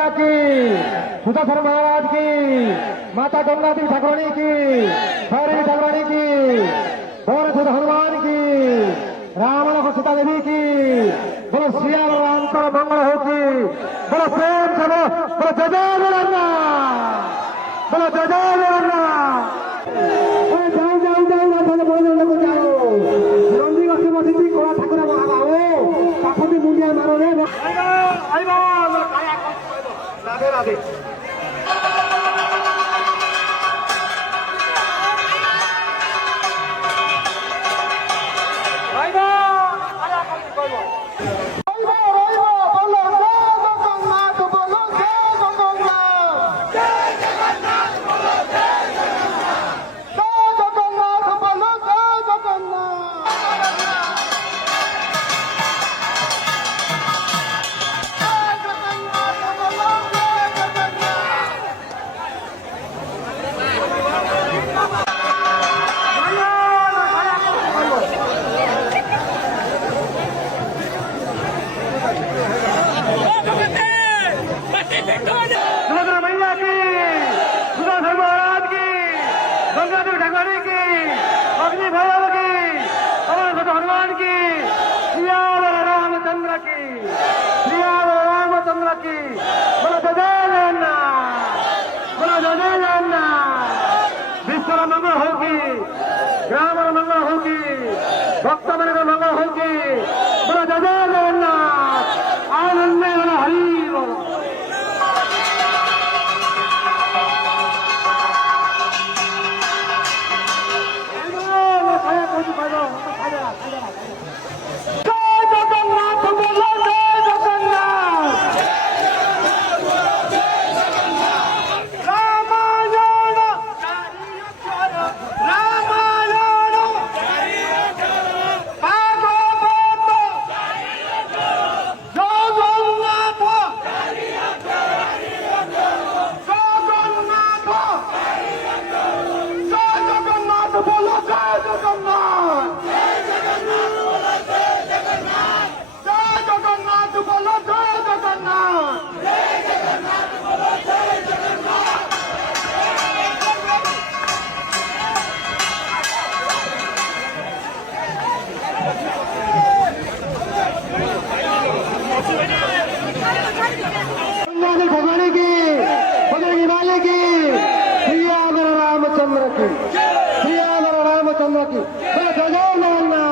मैया की, सुदर्शन महाराज की, माता गंगा देवी ठाकुरानी की, भैरवी ठाकुरानी की, भोर सुध हनुमान की, रावण को सीता देवी की, बोलो सिया राम का मंगल हो की, बोलो प्रेम से बोलो जय जय जगन्नाथ, बोलो जय जय जगन्नाथ। जाओ जाओ जाओ बोलो बोलो जाओ नंदी गछ बसिची कोला ठाकुर आओ काफी मुंडिया मारो रे आइबो राधे राधे सुभद्रा मैया की, सुदर्शन महाराज की, गंगा देवी ठाकुरानी की, अग्नि भैरव की, पवन सुत हनुमान की, सियावर रामचंद्र की, सियावर रामचंद्र की, बोलो जय जय जगन्नाथ, बोलो जय जय जगन्नाथ। विश्व मंगल होगी, ग्राम मंगल होगी, भक्त मन का मंगल होगी, बोलो जय जय जगन्नाथ। आनंद में हरि भगवान की, बजरंगी वाले की, सियावर रामचंद्र की, सियावर रामचंद्र की, जय जय जगन्नाथ।